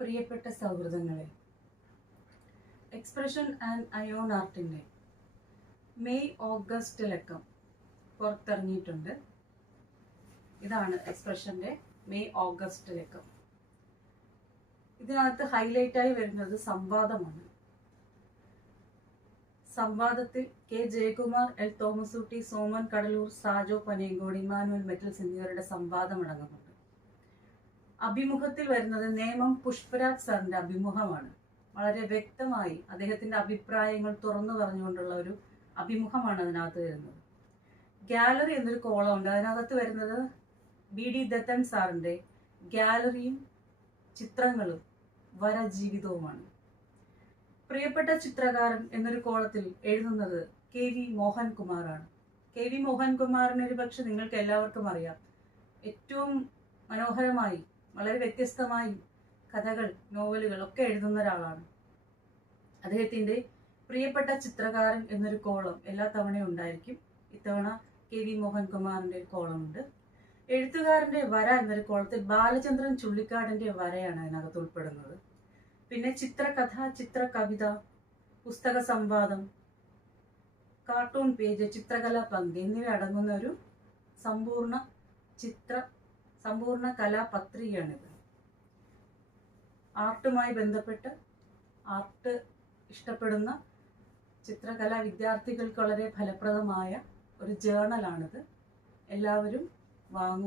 പ്രിയപ്പെട്ട സൗഹൃദങ്ങളെ, expression and അയോൺ ആർട്ടിൻ്റെ മെയ് ഓഗസ്റ്റ് ലക്കം പുറത്തിറങ്ങിയിട്ടുണ്ട്. ഇതാണ് എക്സ്പ്രഷൻ്റെ മെയ് ഓഗസ്റ്റ് ലക്കം. ഇതിനകത്ത് ഹൈലൈറ്റായി വരുന്നത് സംവാദമാണ്. സംവാദത്തിൽ കെ ജയകുമാർ, എൽ തോമസൂട്ടി, സോമൻ കടലൂർ, സാജോ പനയങ്കോട്, ഇമാനുവൽ മെറ്റൽസ് എന്നിവരുടെ സംവാദം അടങ്ങുന്നുണ്ട്. അഭിമുഖത്തിൽ വരുന്നത് നേമം പുഷ്പരാജ് സാറിന്റെ അഭിമുഖമാണ്. വളരെ വ്യക്തമായി അദ്ദേഹത്തിന്റെ അഭിപ്രായങ്ങൾ തുറന്നു പറഞ്ഞുകൊണ്ടുള്ള ഒരു അഭിമുഖമാണ് അതിനകത്ത് വരുന്നത്. ഗാലറി എന്നൊരു കോളം ഉണ്ട്. അതിനകത്ത് വരുന്നത് ബി ഡി ദത്തൻ സാറിന്റെ ഗാലറിയും ചിത്രങ്ങളും വരജീവിതവുമാണ്. പ്രിയപ്പെട്ട ചിത്രകാരൻ എന്നൊരു കോളത്തിൽ എഴുതുന്നത് കെ വി മോഹൻകുമാറാണ്. കെ വി മോഹൻകുമാറിനെ ഒരു പക്ഷെ നിങ്ങൾക്ക് എല്ലാവർക്കും അറിയാം. ഏറ്റവും മനോഹരമായി, വളരെ വ്യത്യസ്തമായി കഥകൾ, നോവലുകൾ ഒക്കെ എഴുതുന്ന ഒരാളാണ്. അദ്ദേഹത്തിന്റെ പ്രിയപ്പെട്ട ചിത്രകാരൻ എന്നൊരു കോളം എല്ലാ തവണയും ഉണ്ടായിരിക്കും. ഇത്തവണ കെ വി മോഹൻകുമാറിന്റെ ഒരു കോളമുണ്ട്. എഴുത്തുകാരന്റെ വര എന്നൊരു കോളത്തിൽ ബാലചന്ദ്രൻ ചുള്ളിക്കാടിന്റെ വരയാണ് അതിനകത്ത് ഉൾപ്പെടുന്നത്. പിന്നെ ചിത്രകഥ, ചിത്രകവിത, പുസ്തക സംവാദം, കാർട്ടൂൺ പേജ്, ചിത്രകലാ പങ്ക്തി എന്നിവ അടങ്ങുന്ന ഒരു സമ്പൂർണ്ണ കലാപത്രികയാണിത്. ആർട്ടുമായി ബന്ധപ്പെട്ട് ആർട്ട് ഇഷ്ടപ്പെടുന്ന ചിത്രകലാ വിദ്യാർത്ഥികൾക്ക് വളരെ ഫലപ്രദമായ ഒരു ജേർണലാണിത്. എല്ലാവരും വാങ്ങുക.